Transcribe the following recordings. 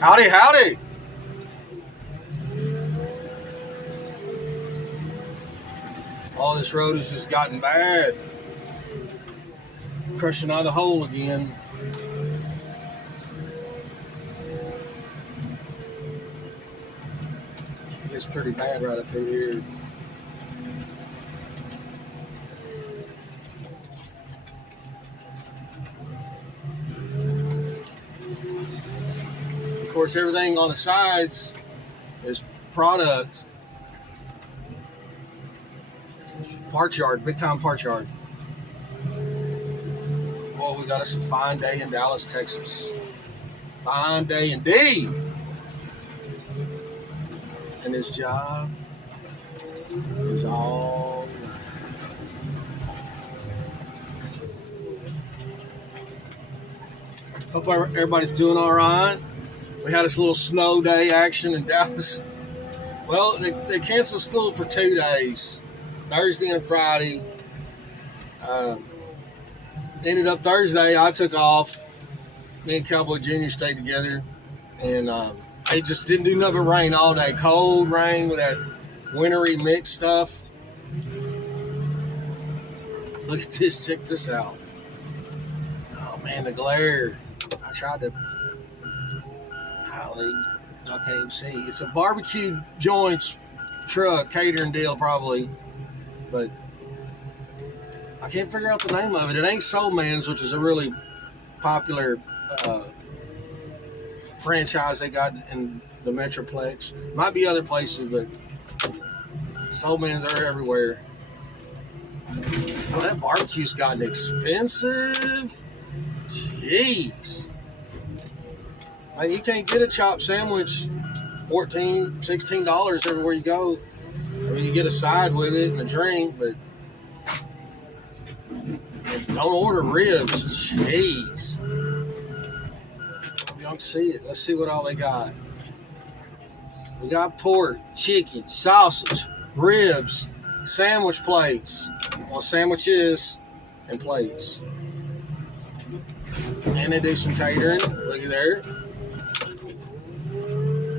Howdy, howdy. Oh, this road has just gotten bad. Crushing out of the hole again. It's pretty bad right up through here. Of course, everything on the sides is product. Parts yard, big time parts yard. Well, we got us a fine day in Dallas, Texas. Fine day indeed. And this job is all right. Hope everybody's doing all right. We had this little snow day action in Dallas. Well, they canceled school for 2 days, Thursday and Friday. Ended up Thursday, I took off. Me and Cowboy Jr. stayed together. And it just didn't do nothing but rain all day. Cold rain with that wintry mix stuff. Look at this, check this out. Oh man, the glare. I tried to, golly, I can't even see. It's a barbecue joints truck, catering deal probably. But I can't figure out the name of it. It ain't Soul Man's, which is a really popular franchise they got in the Metroplex. Might be other places, but Soul Man's are everywhere. Oh, that barbecue's gotten expensive. Jeez. Like, you can't get a chopped sandwich $14, $16 everywhere you go. I mean, you get a side with it and a drink, but don't order ribs. Jeez. You don't see it. Let's see what all they got. We got pork, chicken, sausage, ribs, sandwich plates. Well, sandwiches and plates. And they do some catering. Look at there.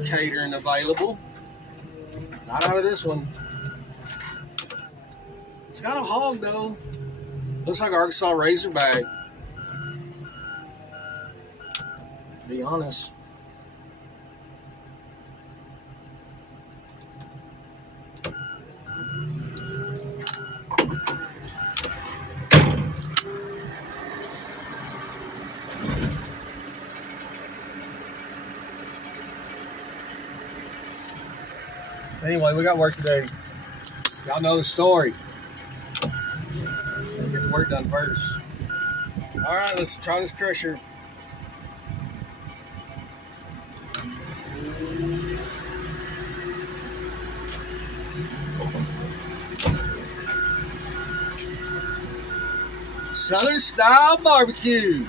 Catering available. Not out of this one. It's got a hog though. Looks like Arkansas Razorback. To be honest. Anyway, we got work today. Y'all know the story. Gotta get the work done first. All right, let's try this crusher. Southern style barbecue.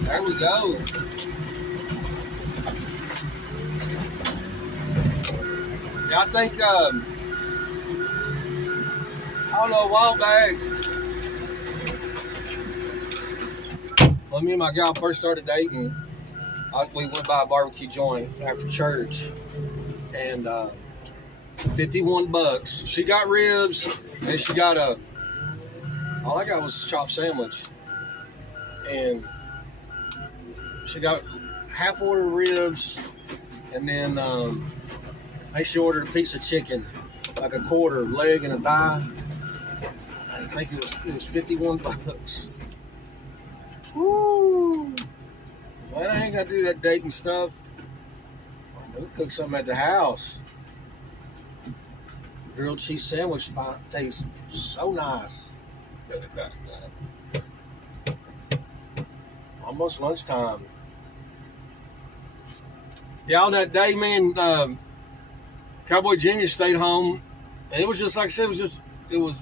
There we go. Yeah, I think, I don't know, a while back, when me and my gal first started dating, we went by a barbecue joint after church, and $51. She got ribs, and she got all I got was a chopped sandwich, and she got half order ribs, and then she ordered a piece of chicken, like a quarter, leg and a thigh. I think it was $51. Woo! Man, I ain't got to do that dating stuff. We'll cook something at the house. Grilled cheese sandwich tastes so nice. Almost lunchtime. Yeah, on that day, man, Cowboy Jr. stayed home, and it was just like I said, the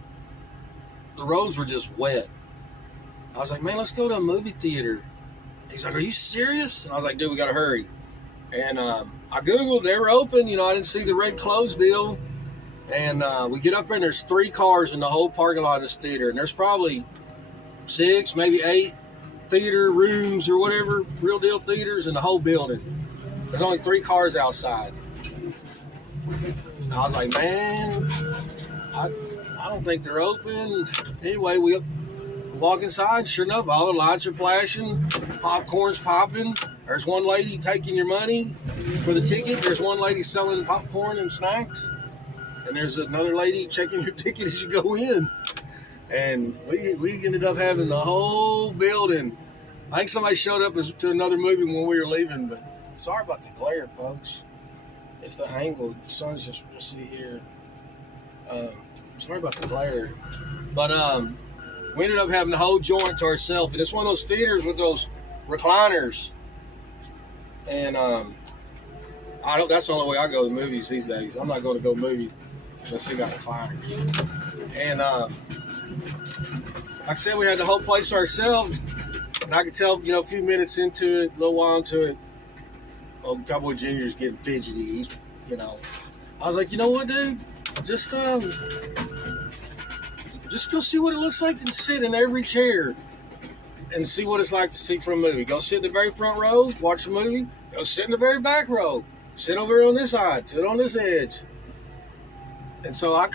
roads were just wet. I was like, man, let's go to a movie theater. He's like, are you serious? And I was like, dude, we got to hurry. And I Googled, they were open. You know, I didn't see the red close deal. And we get up there, and there's 3 cars in the whole parking lot of this theater. And there's probably 6, maybe 8 theater rooms or whatever, real deal theaters in the whole building. There's only 3 cars outside. And I was like, man, I don't think they're open. Anyway, we walk inside. Sure enough, all the lights are flashing. Popcorn's popping. There's one lady taking your money for the ticket. There's one lady selling popcorn and snacks. And there's another lady checking your ticket as you go in. And we ended up having the whole building. I think somebody showed up to another movie when we were leaving, but sorry about the glare, folks. It's the angle. The sun's just, you'll see here. Sorry about the glare. But we ended up having the whole joint to ourselves. And it's one of those theaters with those recliners. And that's the only way I go to the movies these days. I'm not going to go to movies unless they got recliners. And like I said, we had the whole place to ourselves. And I could tell, you know, a few minutes into it, a little while into it, Cowboy Jr.'s getting fidgety. He's, you know, I was like, you know what, dude? Just go see what it looks like and sit in every chair and see what it's like to see from a movie. Go sit in the very front row, watch the movie. Go sit in the very back row. Sit over on this side. Sit on this edge. And so I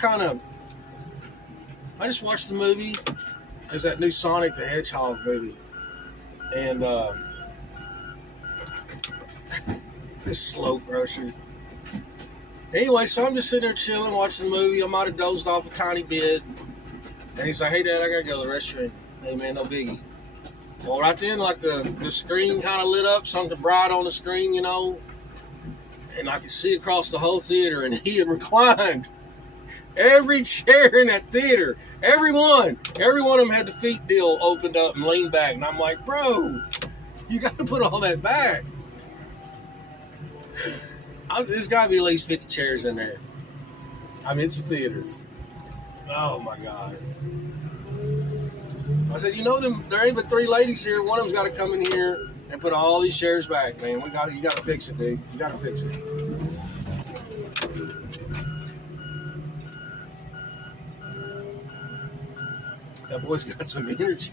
just watched the movie. There's that new Sonic the Hedgehog movie. And this slow crusher. Anyway, so I'm just sitting there chilling, watching the movie. I might have dozed off a tiny bit. And he's like, hey, Dad, I got to go to the restroom. Hey, man, no biggie. Well, right then, like the screen kind of lit up, something bright on the screen, you know. And I could see across the whole theater, and he had reclined every chair in that theater. Every one of them had the feet deal opened up and leaned back. And I'm like, bro, you got to put all that back. There's got to be at least 50 chairs in there. I mean, it's a theater. Oh, my God. I said, you know, there ain't but 3 ladies here. One of them's got to come in here and put all these chairs back, man. You got to fix it, dude. You got to fix it. That boy's got some energy.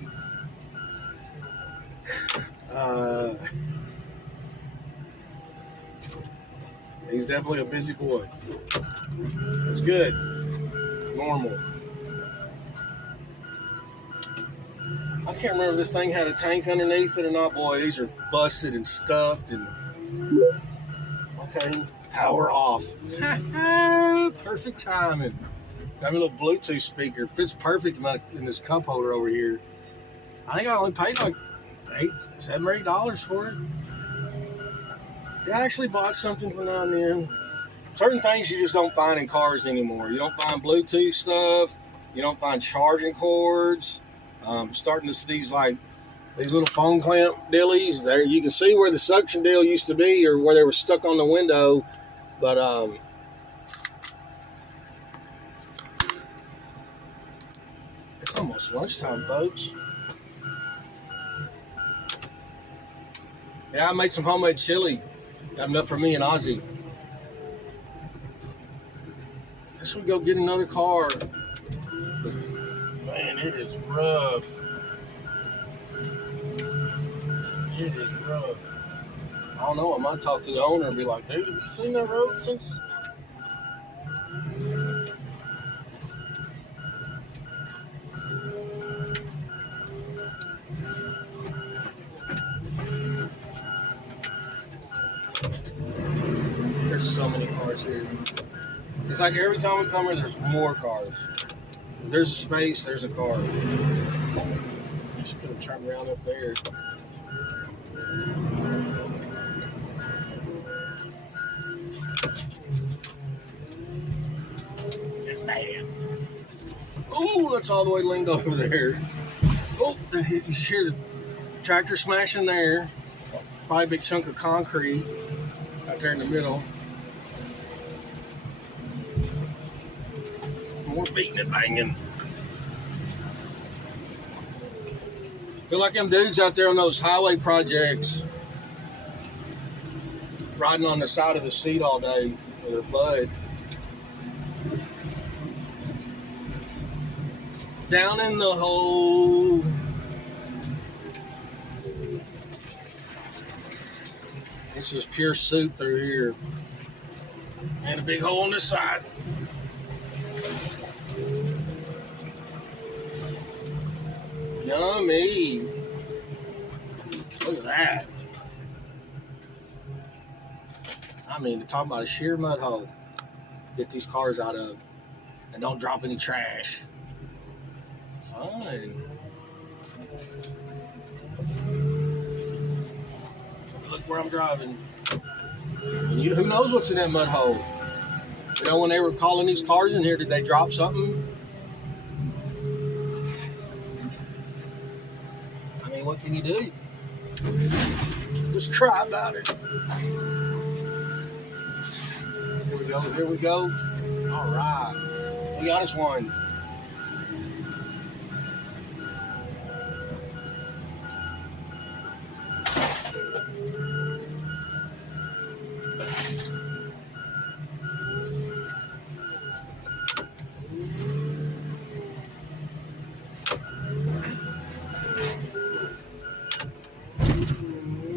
He's definitely a busy boy. That's good. Normal. I can't remember if this thing had a tank underneath it or not. Boy, these are busted and stuffed. And okay, power off. Perfect timing. Got me a little Bluetooth speaker. Fits perfect in this cup holder over here. I think I only paid like $7 or $8 for it. Yeah, I actually bought something from now and then. Certain things you just don't find in cars anymore. You don't find Bluetooth stuff. You don't find charging cords. Starting to see these little phone clamp dillies. There, you can see where the suction deal used to be, or where they were stuck on the window. But it's almost lunchtime, folks. Yeah, I made some homemade chili. Got enough for me and Ozzy. Guess we go get another car. Man, it is rough. It is rough. I don't know. I might talk to the owner and be like, dude, have you seen that road since? There's so many cars here. It's like every time we come here, there's more cars. If there's a space, there's a car. I'm just gonna turn around up there. Yes, man. Oh, that's all the way leaned over there. Oh, you hear the tractor smashing there. Probably a big chunk of concrete out there in the middle. More beating and banging. Feel like them dudes out there on those highway projects riding on the side of the seat all day with their bud. Down in the hole. It's just pure soup through here. And a big hole on this side. Yummy. Look at that. I mean, talking about a sheer mud hole. Get these cars out of. And don't drop any trash. Fun. Look where I'm driving. And who knows what's in that mud hole? You know, when they were calling these cars in here, did they drop something? I mean, what can you do? Just cry about it. Here we go. Here we go. All right. We got us one.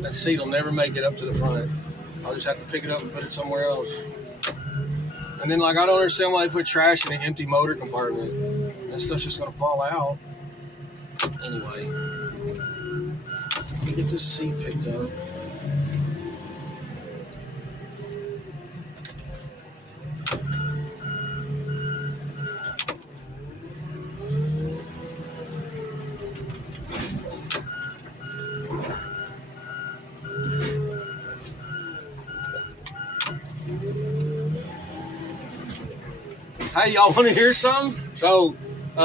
That seat will never make it up to the front. I'll just have to pick it up and put it somewhere else. And then, like, I don't understand why they put trash in an empty motor compartment. That stuff's just gonna fall out. Anyway, let me get this seat picked up. Hey, y'all want to hear something? So,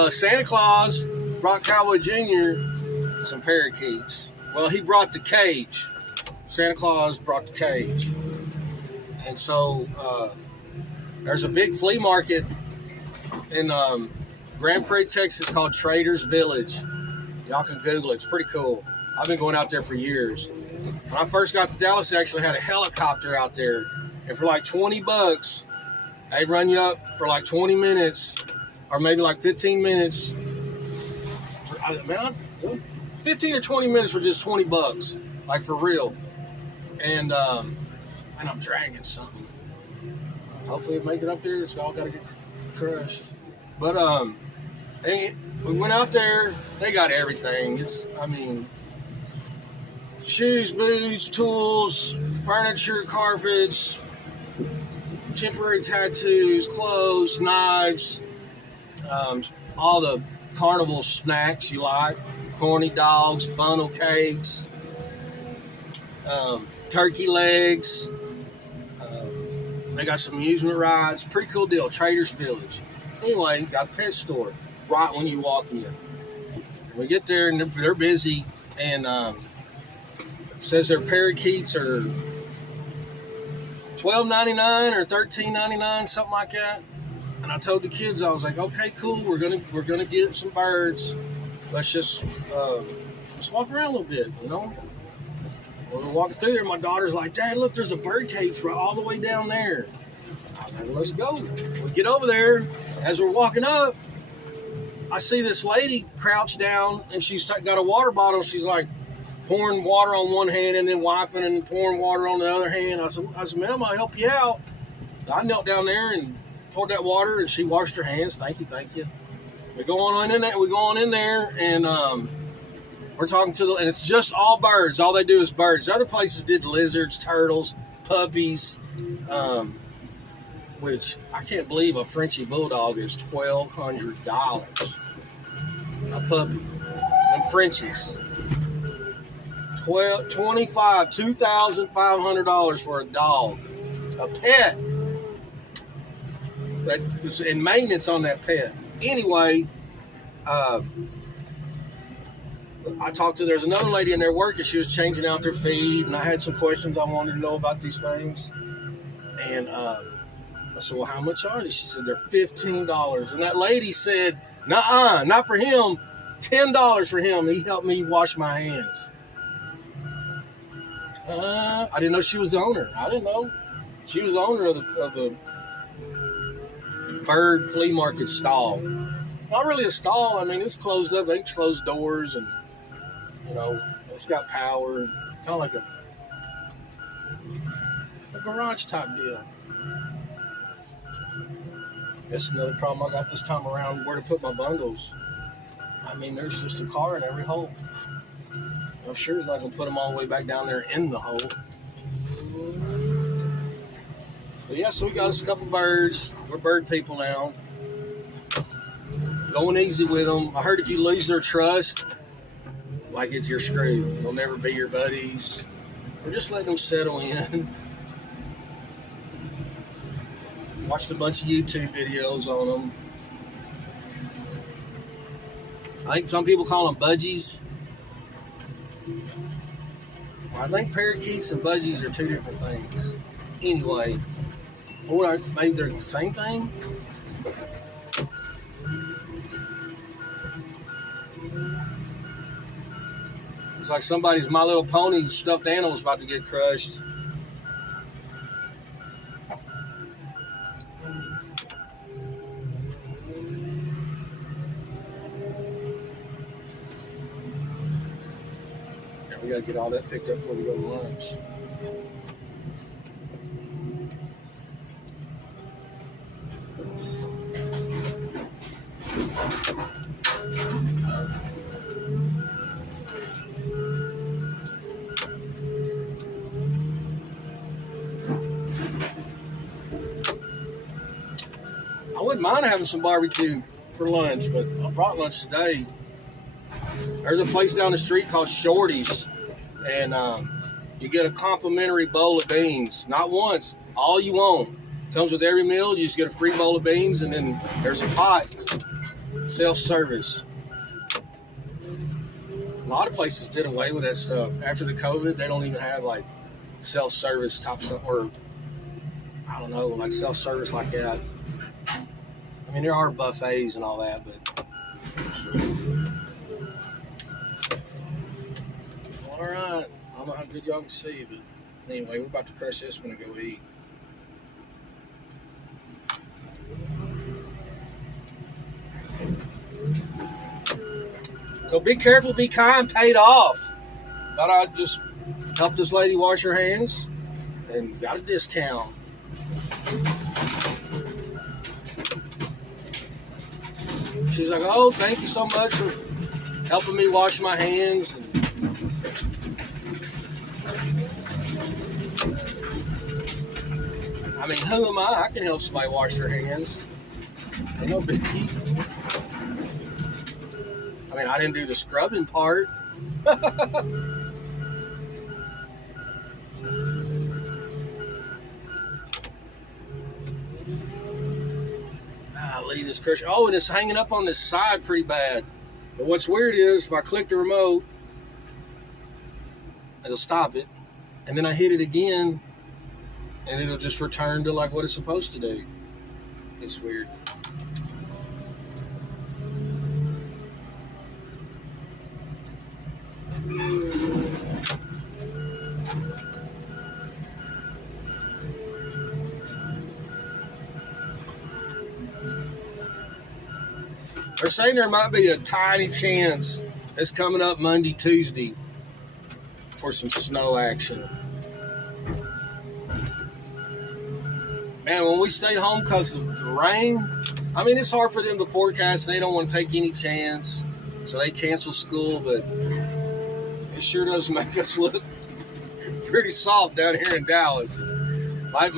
Santa Claus brought Cowboy Jr. some parakeets. Well, he brought the cage. Santa Claus brought the cage. And so, there's a big flea market in Grand Prairie, Texas called Trader's Village. Y'all can Google it. It's pretty cool. I've been going out there for years. When I first got to Dallas, they actually had a helicopter out there. And for like $20, they run you up for like 20 minutes or maybe like 15 minutes. 15 or 20 minutes for just $20, like for real. And I'm dragging something. Hopefully it'll make it up there. It's all got to get crushed. But we went out there. They got everything. Shoes, boots, tools, furniture, carpets, temporary tattoos, clothes, knives, all the carnival snacks you like, corny dogs, funnel cakes, turkey legs. They got some amusement rides. Pretty cool deal. Trader's Village. Anyway, got a pet store right when you walk in. We get there and they're busy, and says their parakeets are $12.99 or $13.99, something like that. And I told the kids, I was like, okay, cool, we're gonna get some birds. Let's just walk around a little bit, you know. We're walking through there. My daughter's like, Dad, look, there's a bird cage right all the way down there. I was like, well, let's go. We get over there. As we're walking up, I see this lady crouched down, and she's got a water bottle. She's like pouring water on one hand and then wiping and pouring water on the other hand. I said, ma'am, I'll help you out. I knelt down there and poured that water, and she washed her hands. Thank you. We go on in there, and we're talking to and it's just all birds. All they do is birds. Other places did lizards, turtles, puppies, which I can't believe a Frenchie Bulldog is $1,200. A puppy. Them Frenchies. $2,500 for a dog. A pet. And maintenance on that pet. Anyway, I talked to, there's another lady in there working. She was changing out their feed, and I had some questions I wanted to know about these things. And I said, well, how much are they? She said, they're $15. And that lady said, nuh-uh, not for him. $10 for him. He helped me wash my hands. I didn't know she was the owner. I didn't know. She was the owner of the bird flea market stall. Not really a stall. I mean, it's closed up. They closed doors, and it's got power. Kind of like a garage type deal. That's another problem I got this time around. Where to put my bundles? I mean, there's just a car in every hole. I'm sure it's not going to put them all the way back down there in the hole. But yeah, so we got us a couple birds. We're bird people now. Going easy with them. I heard if you lose their trust, like you're screwed. They'll never be your buddies. We're just letting them settle in. Watched a bunch of YouTube videos on them. I think some people call them budgies. Well, I think parakeets and budgies are two different things. Anyway, or maybe they're the same thing. It's like somebody's My Little Pony stuffed animal's about to get crushed. We gotta get all that picked up before we go to lunch. I wouldn't mind having some barbecue for lunch, but I brought lunch today. There's a place down the street called Shorty's. And you get a complimentary bowl of beans. Not once, all you want. Comes with every meal. You just get a free bowl of beans, and then there's a pot. Self-service. A lot of places did away with that stuff. After the COVID, they don't even have like self-service type stuff, or I don't know, like self-service like that. I mean, there are buffets and all that, but all right. I don't know how good y'all can see, but anyway, we're about to crush this one and go eat. So be careful, be kind, paid off. Thought I'd just help this lady wash her hands and got a discount. She's like, oh, thank you so much for helping me wash my hands. I mean, who am I? I can help somebody wash their hands. Ain't no biggie. I mean, I didn't do the scrubbing part. Leave this cushion. Oh, and it's hanging up on this side pretty bad. But what's weird is if I click the remote, it'll stop it. And then I hit it again, and it'll just return to like what it's supposed to do. It's weird. They're saying there might be a tiny chance it's coming up Monday, Tuesday for some snow action. Man, when we stayed home because of the rain, I mean, it's hard for them to forecast. They don't want to take any chance, so they cancel school, but it sure does make us look pretty soft down here in Dallas. My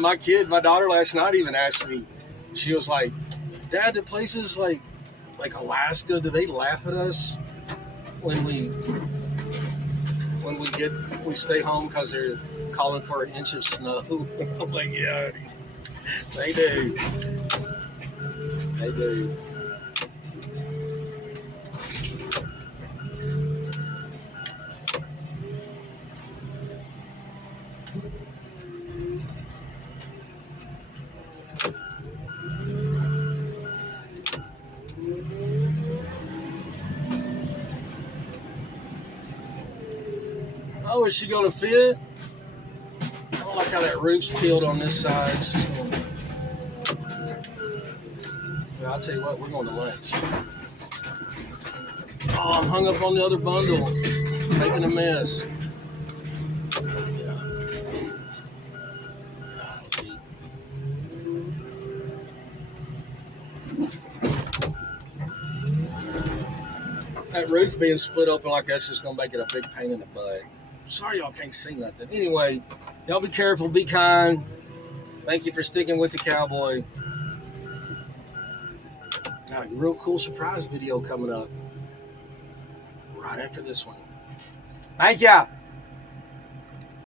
daughter last night even asked me, she was like, Dad, the places like Alaska, do they laugh at us when we stay home because they're calling for an inch of snow? I'm like, yeah, they do. They do. Oh, is she gonna fit? I don't like how that roof's peeled on this side. Well, I'll tell you what, we're going to lunch. Oh, I'm hung up on the other bundle, making a mess. That roof being split open like that's just gonna make it a big pain in the butt. Sorry y'all can't see nothing. Anyway, y'all be careful, be kind. Thank you for sticking with the cowboy. Got a real cool surprise video coming up right after this one. Thank ya.